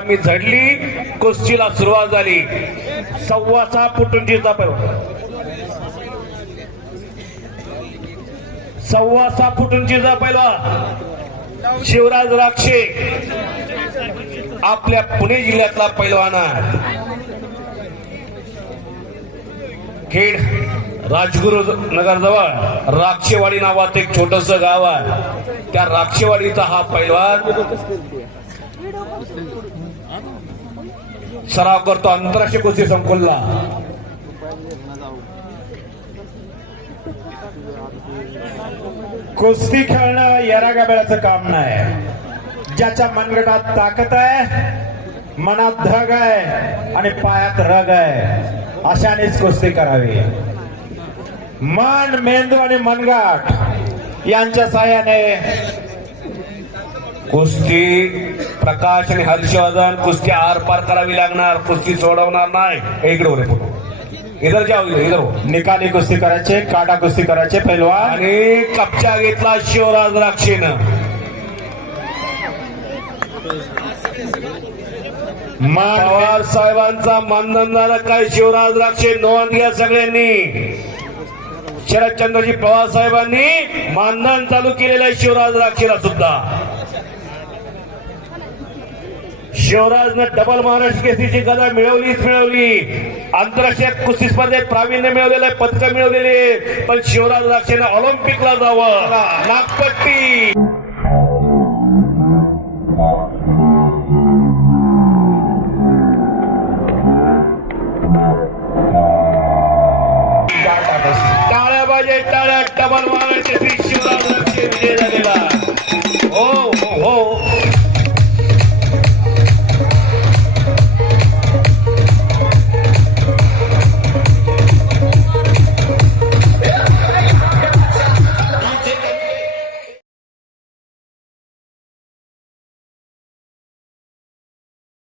मी झडली कुस्तीला सुरुवात झाली. सव्वा सहा फुटांची उंचीचा सव्वा सहा फुटांची उंचीचा शिवराज राक्षे आपल्या पुणे जिल्ह्यातला पैलवान आहे. खेड राजगुरु नगर जवळ राक्षेवाडी नावाचं एक छोटस गाव आहे. त्या राक्षेवाडीचा हा पैलवान सराव करतो आंतरराष्ट्रीय कुस्ती संकुलला. कुस्ती खेळणं येरागाबेळाचं काम नाही. ज्याच्या मनगटात ताकद आहे मनात धग आहे आणि पायात रग आहे अशानेच कुस्ती करावी. मन मेंदू आणि मनगाठ यांच्या साह्याने कुस्ती प्रकाश आणि हर्षवर्धन कुस्ती आर पार करावी लागणार कुस्ती सोडवणार नाही. इकडे होते फोटो इधर जाऊ इधर इधर हो. निकाली कुस्ती करायचे काटा कुस्ती करायचे पैलवान. आणि कपचा घेतला शिवराज राक्षेनं. पवार साहेबांचा मानधन झालं काय शिवराज राक्षे नोंद घ्या सगळ्यांनी. शरदचंद्रजी पवार साहेबांनी मानधन चालू केलेलं आहे शिवराज राक्षेला सुद्धा. शिवराजनं डबल महाराष्ट्र केसीची गदा मिळवलीच मिळवली. आंतरराष्ट्रीय कुस्ती स्पर्धेत प्रावीण्य मिळवलेलं आहे पदकं मिळवलेले पण शिवराज राक्षेनं ऑलिम्पिकला जावं. नागपट्टी. टाळ्या बाजे टाळ्या डबल महाराष्ट्र केसरी शिवराज राक्षे विजय झाले.